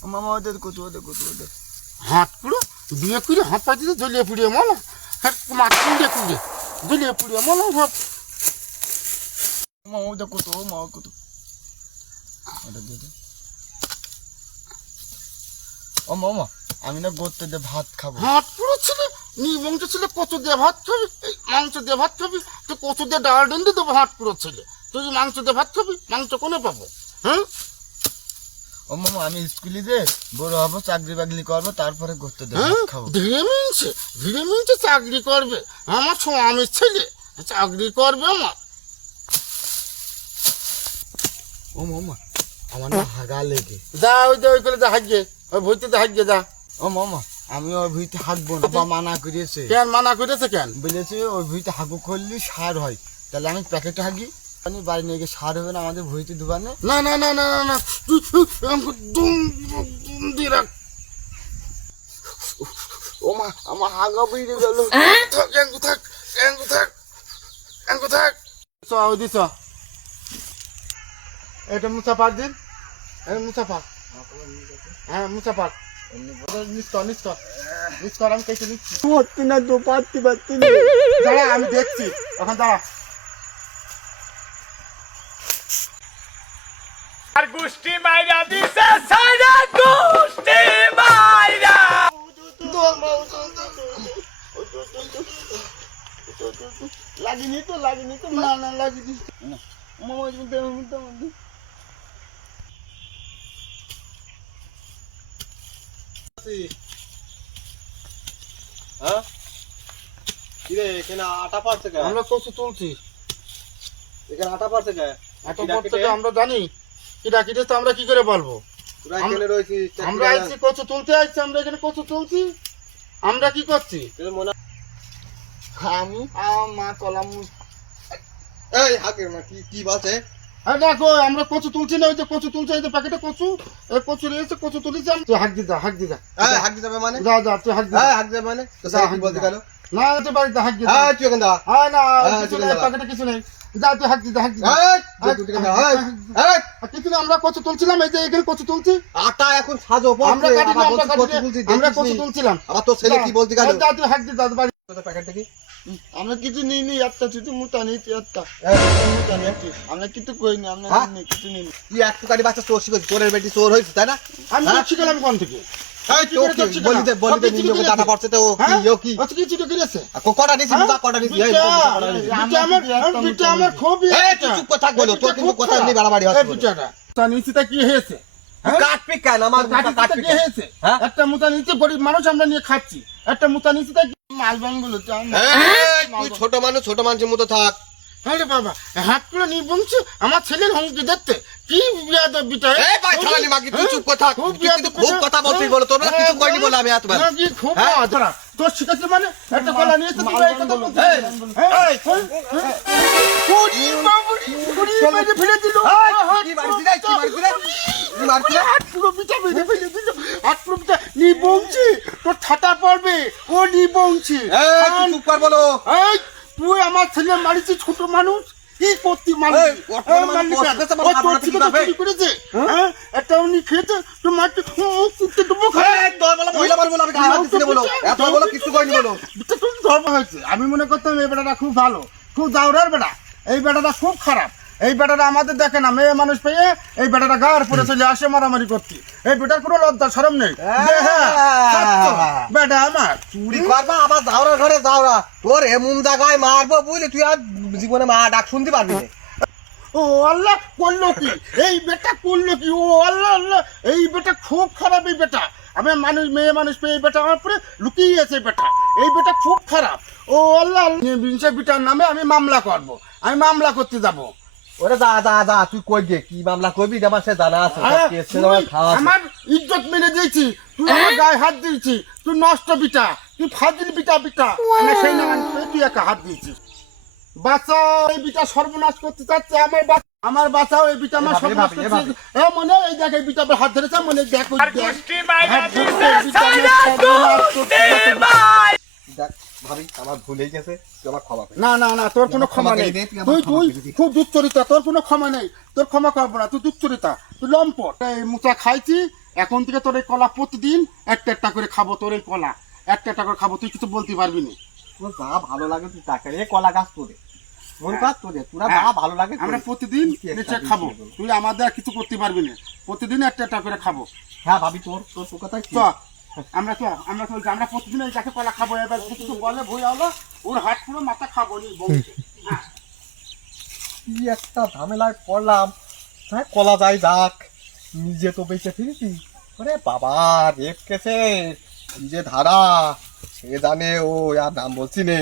মামা ওদের কত হাত পুরো বিয়ে করে হাত পাতিতে জ্বলিয়ে পুড়িয়ে মলা হ্যাঁ মাছ কুড়ে জ্বলিয়ে পুড়িয়ে মলা ভাব মামা ওদের কত ওটা দিয়ে দে। ও মামা আমি না গোত্তে দিয়ে ভাত খাবো। হাত পুরো ছিল নিবংশ ছিল কচু দিয়ে ভাত খাবি মাংস দিয়ে ভাত খাবি তুই কচু দিয়ে ডাল ডেন্ডি দেবো হাত পুরো ছেলে তুই মাংস দিয়ে ভাত খাবি মাংস কোনে পাবো হ্যাঁ ও মামা আমি স্কুলে যে বড় হবো চাকরি বাকরি করবো তারপরে গোত্তে দিয়ে ভাত খাবো। ধীরে মিনছে চাকরি করবে আমার স্বামীর ছেলে চাকরি করবে আমার ও মামা আমার না হাগা লেগে। যা ওই করে যা হাগিয়ে ওই ভইতে যা হাগিয়ে যা ও মামা আমি ওই ভুইতে হাঁকবো না, বাবা মানা করেছে। কেন মানা করেছে কেন বলেছে ওই ভুইতে হাগু করলে সার হয়, তাহলে আমি প্যাকেটে হাগি আমি বাড়ি নিয়ে গিয়ে সার হবে না আমাদের ভুইতে দুবানে। না তুই আমাকে দুম দিয়ে রাখ ও মা আমার হাগা বেরিয়ে গেল। থাক ওই দিস এটা মুসাফার দিন মুসাফার হ্যাঁ মুসাফার নিষ্কর আমি কেটে নিচ্ছি পারছি না তো পারছি না। দাঁড়া আমি দেখছি এখন দাঁড়া আর গুষ্টি মাইরা দিছে সাইরা গুষ্টি মাইরা লাগেনি তো না লাগেনি হ্যাঁ কিরে এখানে আটা পারছে কে? আমরা কচু তুলছি এখানে আটা পারছে কে? এত বড় থেকে আমরা জানি কিরা কিরে তো আমরা কি করে বলবো তোরা এখানে রয়েছিস আমরা আইছি কচু তুলতে আইছি আমরা এখানে কচু তুলছি আমরা কি করছি তোর মনে আমি আমার মা কলাম এই হাকের মা কি বাসে? দেখো আমরা কচু তুলছি না ওই যে কচু তুলছে এই যে প্যাকেটে কচু এই কচু রয়েছে কচু তুলেছি আমি তুই হাক দি যা এই হাক দিতে হবে মানে? যা তুই হাক দি এই হাক দিতে মানে? তো সাই কি বলতে গেল? না তুই বাড়িতে হাক দি এই তুই ওখানে দা। না হ্যাঁ, কিছু চলে নেই যা। প্যাকেটে কিছু নেই যা তুই হাক দি এই তুই ওখানে দা। এই কিছু না আমরা কচু তুলছিলাম এই যে এখানে কচু তুলছি আটা এখন সাজো পড়ছে আমরা কাটি আবার আমরা বলছিস কত তুলছিস আমরা দেখিস কচু নি। তুলছিলাম আবার তোর ছেলে কি বলতে গেল? যা তুই হাক দি বাড়ি তোর প্যাকেটটা কি? আমরা কিছু নিইনি, একটা শুধু মুতা নিয়েছি একটা এই মুতা নিয়েছি, আমরা কিছু করিনি, আমরা হ্যাঁ? কিছু নিইনি। তুই একটুখানি বাচ্চা চোর শিখেছিস, চোরের বেটি চোর হয়েছিস তাই না? আমি হ্যাঁ? শিখলাম কোন থেকে এই তো কি বলিতে নিজে ডাটা পড়ছে তো কি ও কি কিছু তো করেছে কটা নিছিস মুদা কটা নিছিস? এই কটা নিছিস? বিটা আমার খুব এই তুই চুপ করে থাক বলো, তোর কিন্তু কথা এমনি বাড়াবাড়ি হচ্ছে বলে। বিটাটা তা নিচেটা কি হয়েছে কাটবি কেন আমার মুখটা কাটবি কি কেন? হয়েছে হ্যাঁ? একটা মুতা নিচে গরিব মানুষ আমরা নিয়ে খাচ্ছি একটা মুতা নিচেটা কি মালবান গুলো এই, তুই ছোট মানুষের মতো থাক। আরে বাবা হাত করে নিবংশ আমার ছেলের হুমকি দেখতে কি বিয়াদব বিটা এই ভাই ছাড়ানি মাগি তুই চুপ করে থাক। তুই কিন্তু খুব কথা বলছিস বলো, তোর না কিছু কইনি বলে আমি এতবার। কি খুব হ্যাঁ? আদরা তোর শিখাচ্ছি মানে একটা গলা নিয়ে তো এই কথা বলছিস এই, এই, কুড়ি বাবুরি কুড়ি মেরে ফেলে দিল কি মারছিস রে? কি মারছিস রে? কি মারছিস রে? হাত পুরো বিটা মেরে ফেলে দিল হাত পুরো বিটা নিবংশী তোর ঠাটা পড়বে ও নিবংশী এই, তুই চুপ কর বলো। এই তুই আমার ছেলে মারিছিস ছোট মানুষ কি করতি মানুষ এই, ওর ছোট মানুষ কষ্ট পেয়েছে, আমার হাত ধরে দিতে হবে। করেছে হ্যাঁ একটা উনি খেয়েছে তো মারতে কুত্তে দেবো এই, তোর বলো মহিলা বলো আমি গায়ে হাত দিচ্ছি না বলো। এত বলো কিছু কইনি বলো। ধর্ম হয়েছে আমি মনে করতাম এই বেটাটা খুব ভালো খুব দাউরার বেটা এই বেটাটা খুব খারাপ এই বেটাটা আমাদের দেখে না মেয়ে মানুষ পেয়ে এই বেটাটা গার পরে চলে আসে মারামারি করতে এই বেটার কোনো লজ্জা শরম নেই যে হ্যাঁ, সত্য, বেটা আমার চুরি করবা আবার যাওরার ঘরে যাওরা, তোর এমন জায়গায় মারবো বুঝলি তুই আর জীবনে মা ডাক শুনতে পারবি না। ও আল্লাহ করলো কি এই বেটা করলো কি ও আল্লাহ আল্লাহ এই বেটা খুব খারাপ এই বেটা আমি মানুষ মেয়ে মানুষ পেয়ে এই বেটা আমার পরে লুকিয়ে আছে এই বেটা এই বেটা খুব খারাপ ও আল্লাহ বিংশ বিটার নামে আমি মামলা করব আমি মামলা করতে যাব ওরে যা তুই কই গে কি মামলা করবি আমার সে জানা আছে আমার ইজ্জত মেরে দিয়েছি তুই আমার গায়ে হাত দিয়েছি তুই নষ্ট বিটা তুই ফাজিল বিটা আমি সেই নাম তুই একা হাত দিয়েছিস বাঁচাও এই বিটা সর্বনাশ করতে চাচ্ছে আমার বাঁচাও এই বিটা আমার সর্বনাশ করতে মনে এই দেখ এই বিটা হাত ধরেছে মনে দেখ আর গুষ্টি মাইরা দিছে সাইরা গুষ্টি মাইরা দেখ ভাবি আমার ভুল হয়ে গেছে, তুই আমার ক্ষমা কর। না তোর কোনো ক্ষমা নেই তুই খুব দুচ্চরিতা তোর কোনো ক্ষমা নেই তোর ক্ষমা করবো না তুই দুচ্চরিতা তুই লম্পট এই মুচা খাইছি এখন থেকে তোর এই কলা প্রতিদিন একটা একটা করে খাবো, তোর এই কলা একটা একটা করে খাবো, তুই কিছু বলতে পারবি না। তোর যা ভালো লাগে তুই তাকে রে, কলা গাছ তোরে মন কাজ তোরে, তোরা যা ভালো লাগে আমরা করিস। প্রতিদিন কি একটা নিচে দিন খাবো, ছিল। তুই আমাদের আর কিছু করতে পারবি না, প্রতিদিন একটা একটা করে খাবো। হ্যাঁ ভাবি, তোর তোর তোর কথাই ঠিক। চ আমরা চলছি, আমরা প্রতিদিন এই গাছে কলা খাবো। এবার যদি কিছু বলে ভুই হলো, ওর হাত পুরো মাথা খাবো নি বউকে। কি একটা ঝামেলায় পড়লাম। হ্যাঁ, কলা যাই যাক, নিজে তো বেঁচে ফিরেছি। ওরে বাবা, রেপ কেসে কি যে ধারা, সে জানে, ও আর নাম বলছি নে।